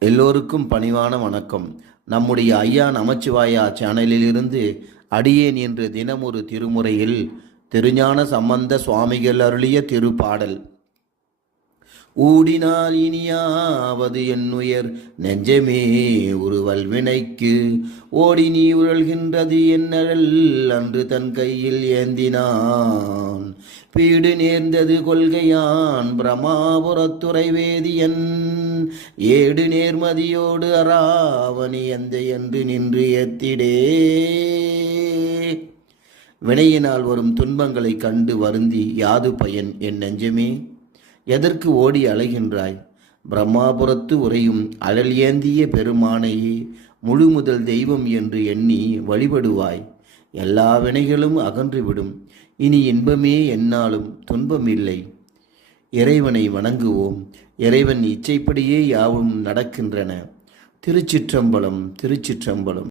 எல்லோருக்கும் பணிவான வணக்கம். நம்முடைய ஐயா நமச்சிவாயா சேனலிலிருந்து அடியேன் என்று தினமொரு திருமுறையில் திருஞான சம்பந்த சுவாமிகள் அருளிய திருப்பாடல். ஊடினால் இனியாவது என்னுயர் நெஞ்சமே உருவல் வினைக்கு. ஓடி நீ உழல்கின்றது என்னழல் அன்று தன் கையில் ஏந்தினான். பீடு நேர்ந்தது கொள்கையான் பிரமாபுரத்துறை வேதியன் ஏடு நேர்மதியோடு அராவணி எந்த என்று நின்று ஏத்திடே. வினையினால் வரும் துன்பங்களை கண்டு வருந்தி யாது பயன் என் நெஞ்சமே? எதற்கு ஓடி அலைகின்றாய்? பிரம்மாபுரத்து உரையும் அழல் ஏந்திய பெருமானையே முழு முதல் தெய்வம் என்று எண்ணி வழிபடுவாய். எல்லா வினைகளும் அகன்றுவிடும். இனி இன்பமே என்னாலும் துன்பமில்லை. இறைவனை வணங்குவோம். இறைவன் இச்சைப்படியே யாவும் நடக்கின்றன. திருச்சிற்றம்பலம் திருச்சிற்றம்பலம்.